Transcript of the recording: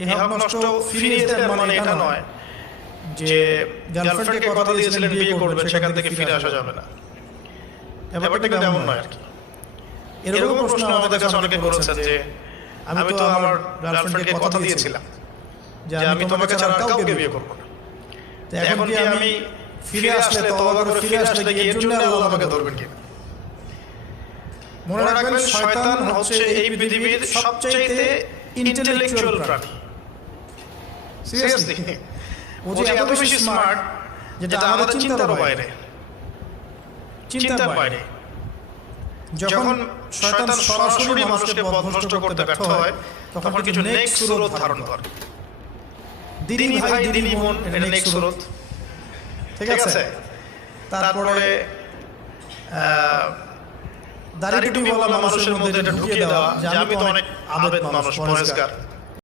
এই হক নষ্ট ফিরিয়ে দেন মানে এটা নয় যে গার্লফ্রেন্ডকে কথা দিয়েছিলেন বিয়ে করবেন সেখান থেকে ফিরে আসা যাবে না, ব্যাপারটা কিন্তু এমন নয় আর কি। এরকম প্রশ্ন আমাদের কাছে অনেকে করেছেন যে আমি তো আমার গার্লফ্রেন্ডকে কথা দিয়েছিলাম যে আমি তোমাকে ছাড়া আর কাউকে বিয়ে করবো না, এখন কি আমি ফিরে আসলে তওবা করে ফিরে আসলে কি এর জন্য আল্লাহ আমাকে ধরবেন কি? মনে রাখবেন শয়তান হচ্ছে এই পৃথিবীর সবচেয়ে ইন্টেলেকচুয়াল প্রাণী। সিরিয়াসলি, ও যে এত বেশি স্মার্ট যেটা আমাদের চিন্তার বাইরে, চিন্তার বাইরে। যখন শয়তান সরাসরি মানুষকে পথভ্রষ্ট করতে ব্যর্থ হয় তখন কিছু নেক্সট সুরত ধারণ করে। দিনী ভাই দিনী বোন, এটা নেক্সট সুরত, ঠিক আছে? তারপরে দাড়ি টুপি বলা মানুষের মধ্যে এটা ঢুকিয়ে দেওয়া যে আমি তো অনেক আবেদ মানুষ, পরেশগার,